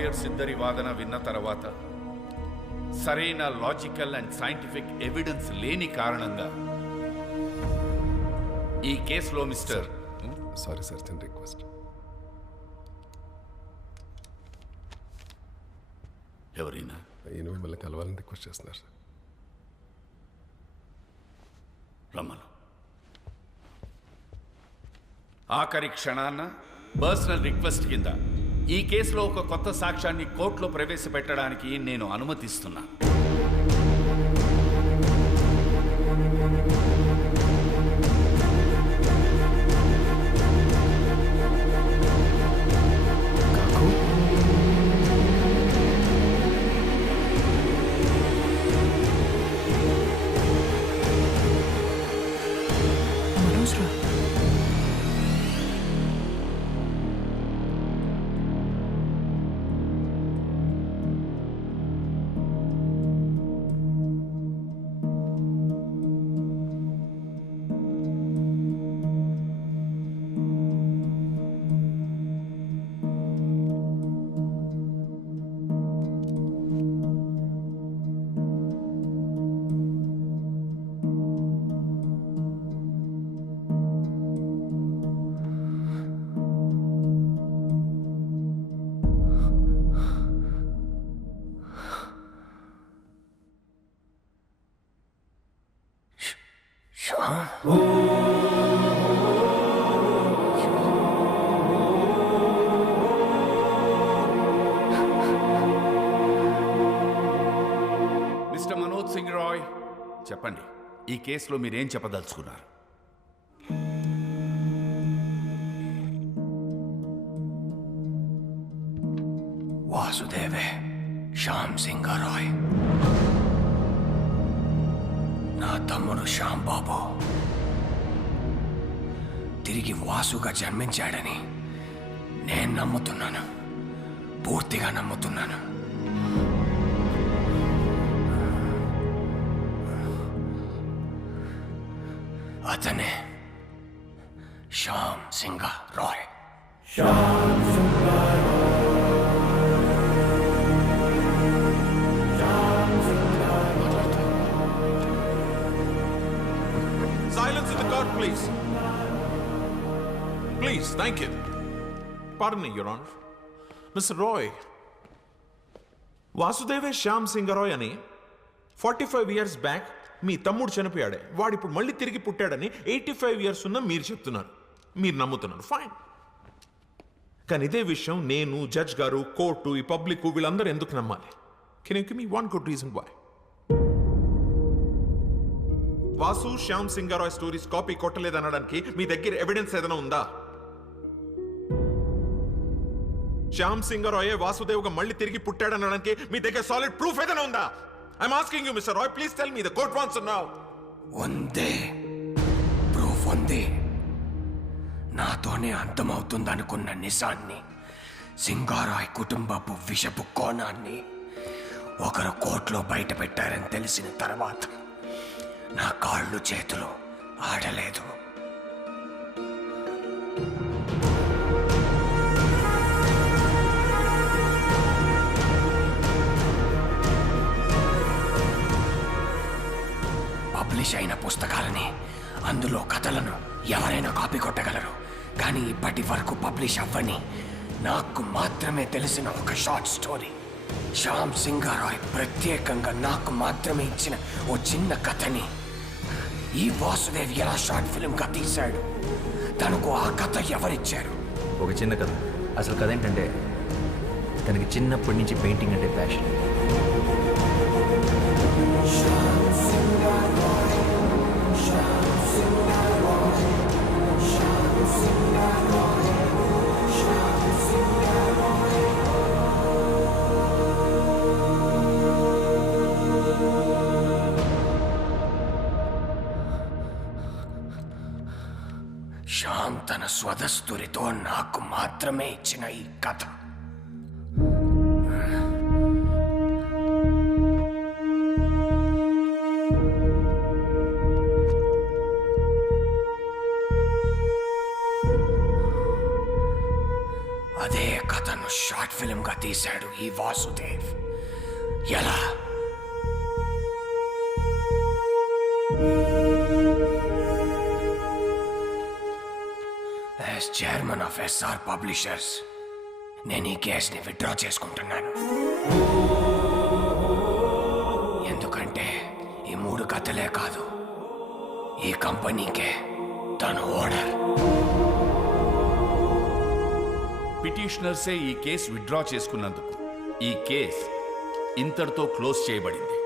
Lawyers ఇద్దరి వాదన విన్న తర్వాత సరైన లాజికల్ అండ్ సైంటిఫిక్ ఎవిడెన్స్ లేని కారణంగా ఈ కేసులో మిస్టర్ సారీ సార్, చిన్న రిక్వెస్ట్. ఎవరైనా ఈయన మిమ్మల్ని కలవాలని రిక్వెస్ట్ చేస్తున్నారు సార్. రమ్మను. ఆఖరి క్షణాన్న పర్సనల్ రిక్వెస్ట్ కింద ఈ కేసులో ఒక కొత్త సాక్ష్యాన్ని కోర్టులో ప్రవేశపెట్టడానికి నేను అనుమతిస్తున్నా. మిస్టర్ మనోజ్ సింగ్ రాయ్, చెప్పండి, ఈ కేసులో మీరేం చెప్పదలుచుకున్నారు? వాసుదేవే శ్యామ్ సింగ్ రాయ్, నా తమ్ముడు శ్యామ్ బాబు తిరిగి వాసుగా జన్మించాడని నేను నమ్ముతున్నాను, పూర్తిగా నమ్ముతున్నాను. అతనే Shyam Singh Roy. Silence in the court, please. Please, thank you. Pardon me, Your Honor. Mr. Roy, వాసుదేవే Shyam Singh Roy అని 45 years బ్యాక్ మీ తమ్ముడు చనిపోయాడే, వాడు ఇప్పుడు మళ్ళీ తిరిగి పుట్టాడని 85 years ఉన్న మీరు చెప్తున్నారు, మీరు నమ్ముతున్నారు, ఫైన్. కానీ ఇదే విషయం నేను, జడ్జ్ గారు, కోర్టు, ఈ పబ్లిక్ వీళ్ళందరూ ఎందుకు నమ్మాలి? Can you give me one good reason why? Vasu Shyam Singh Roy stories copy కొట్టలేదనడానికి మీ దగ్గర ఎవిడెన్స్ ఏదైనా ఉందా? శ్యామ్ సింగ్ రాయ్ వాసుదేవ్గా మళ్ళీ తిరిగి పుట్టాడనడానికి మీ దగ్గర సాలిడ్ ప్రూఫ్ ఏదైనా ఉందా? I'm asking you mister Rai, please tell me. The court wants to know. ఉందే, ప్రూఫ్ ఉంది. నాతోనే అంతమవుతుందనుకున్న నిజాన్ని, సింగారాయ్ కుటుంబపు విషపు కోణాన్ని ఒకరు కోర్టులో బయట పెట్టారని తెలిసిన తర్వాత నా కాళ్ళు చేతులు ఆడలేదు. పబ్లిష్ అయిన పుస్తకాలని, అందులో కథలను ఎవరైనా కాపీ కొట్టగలరు. కానీ ఇప్పటి వరకు పబ్లిష్ అవ్వని, నాకు మాత్రమే తెలిసిన ఒక షార్ట్ స్టోరీ, శ్యామ్ సింగ్ రాయ్ ప్రత్యేకంగా నాకు మాత్రమే ఇచ్చిన ఓ చిన్న కథని ఈ వాసుదేవ్ ఎలా షార్ట్ ఫిల్మ్గా తీశాడు, తనకు ఆ కథ ఎవరిచ్చారు? ఒక చిన్న కథ. అసలు కథ ఏంటంటే, తనకి చిన్నప్పటి నుంచి పెయింటింగ్ అంటే ప్యాషన్. శ్యామ్ తన స్వదస్తురితో నాకు మాత్రమే ఇచ్చిన ఈ కథ అదే కథను షార్ట్ ఫిల్మ్గా తీశాడు ఈ వాసుదేవ్. ఎలా? As chairman of SR publishers నేను ఈ కేసుని విత్డ్రా చేసుకుంటున్నాను. ఎందుకంటే ఈ 3 కథలే కాదు, ఈ కంపెనీకే తను ఓనర్. పిటిషనర్సే ఈ కేసు విత్డ్రా చేసుకున్నందుకు ఈ కేస్ ఇంతటితో క్లోజ్ చేయబడింది.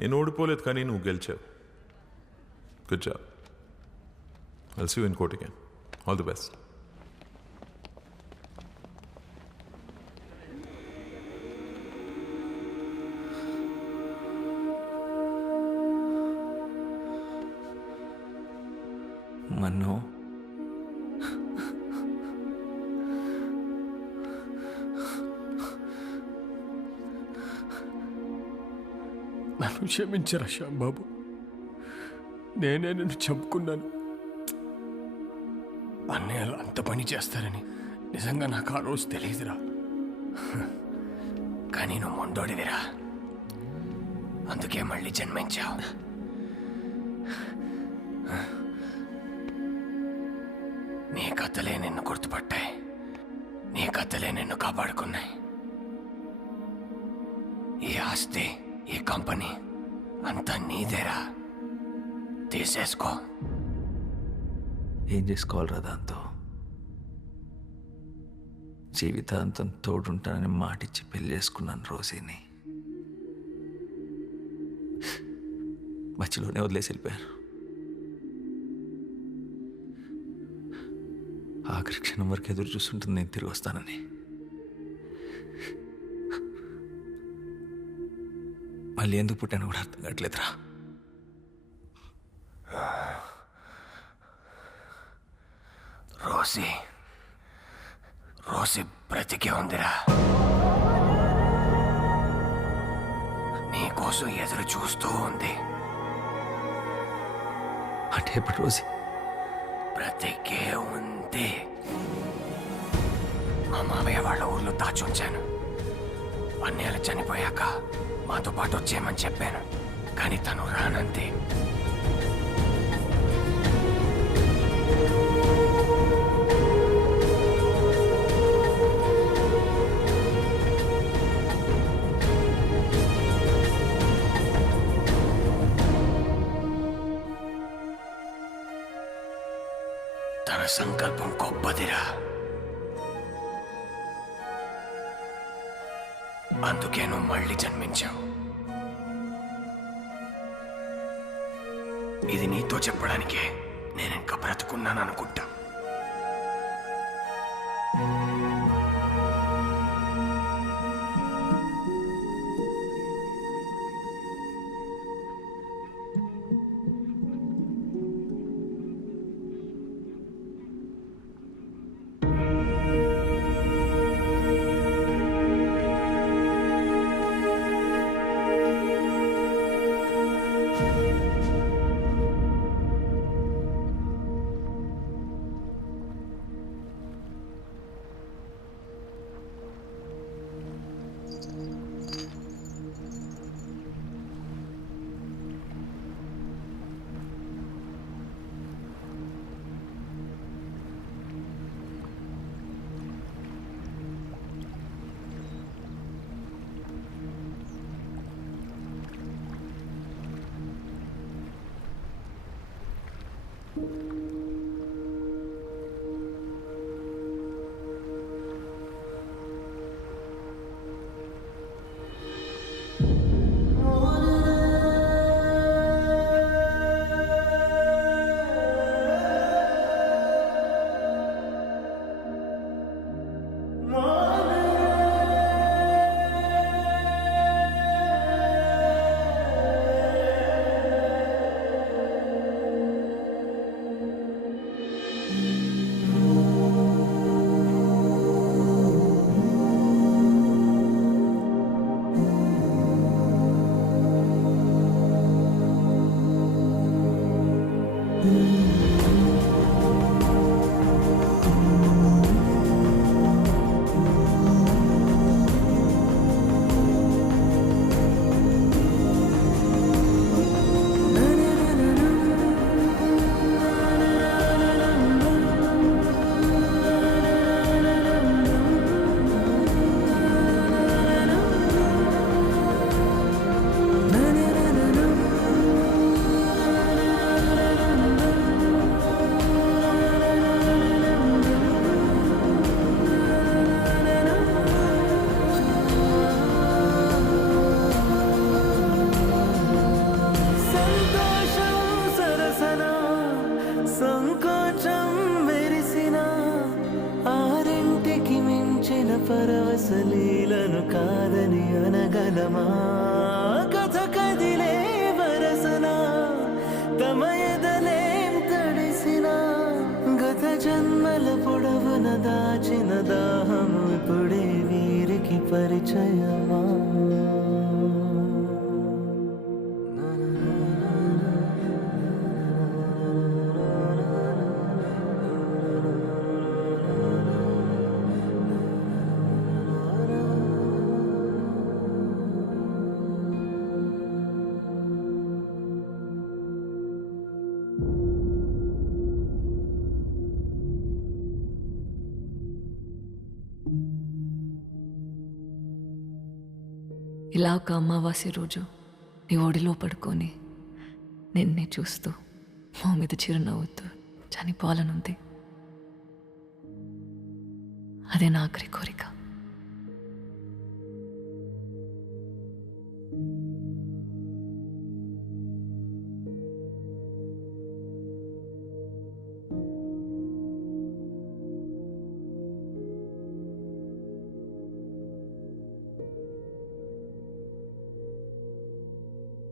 నేను ఓడిపోలేదు కానీ నువ్వు గెలిచావు. Good job. I'll see you in court again. All the best. Mannu, నన్ను క్షమించరా శ్యాంబాబు, నేనే నిన్ను చంపుకున్నాను. అన్నయ్యలు అంత పని చేస్తారని నిజంగా నాకు ఆ రోజు తెలియదురా. కానీ నువ్వు మొండోడివిరా, అందుకే మళ్ళీ జన్మించావు. నీ కథలే నిన్ను గుర్తుపట్టాయి, నీ కథలే నిన్ను కాపాడుకున్నాయి. ఈ ఆస్తి, ఈ కంపెనీ అంతా నీదేరా, తీసేసుకో. ఏం చేసుకోవాలరా దాంతో? జీవితాంతం తోడుంటానని మాటిచ్చి పెళ్లి చేసుకున్నాను రోజీని. మధ్యలోనే వదిలేసి వెళ్ళిపోయారు. ఆఖరి క్షణం వరకు ఎదురు చూస్తుంటుంది నేను తిరిగి వస్తానని. మళ్ళీ ఎందుకు పుట్టాను కూడా అర్థం కావట్లేదురా. రోసి బ్రతికే ఉందిరా, నీకోసం ఎదురు చూస్తూ ఉంది. అంటే ఇప్పుడు రోజీ బ్రతికే ఉంది. మా మామయ్య వాళ్ళ ఊర్లో దాచుంచాను. అన్నయ్యలు చనిపోయాక మాతో పాటు వచ్చేయమని చెప్పాను, కానీ తను రానంతే. తన సంకల్పం గొప్పదిరా, అందుకే నువ్వు మళ్ళీ జన్మించావు. ఇది నీతో చెప్పడానికే నేను ఇంకా బ్రతుకున్నాను అనుకుంటా. దాచిన దాహం ఇప్పుడే వీరికి పరిచయమా ఇలా ఒక అమావాస్య రోజు నీ ఒడిలో పడుకొని నిన్నే చూస్తూ మా మీద చిరునవ్వుతూ చనిపోవాలనుంది. అదే నా ఆఖరి కోరిక.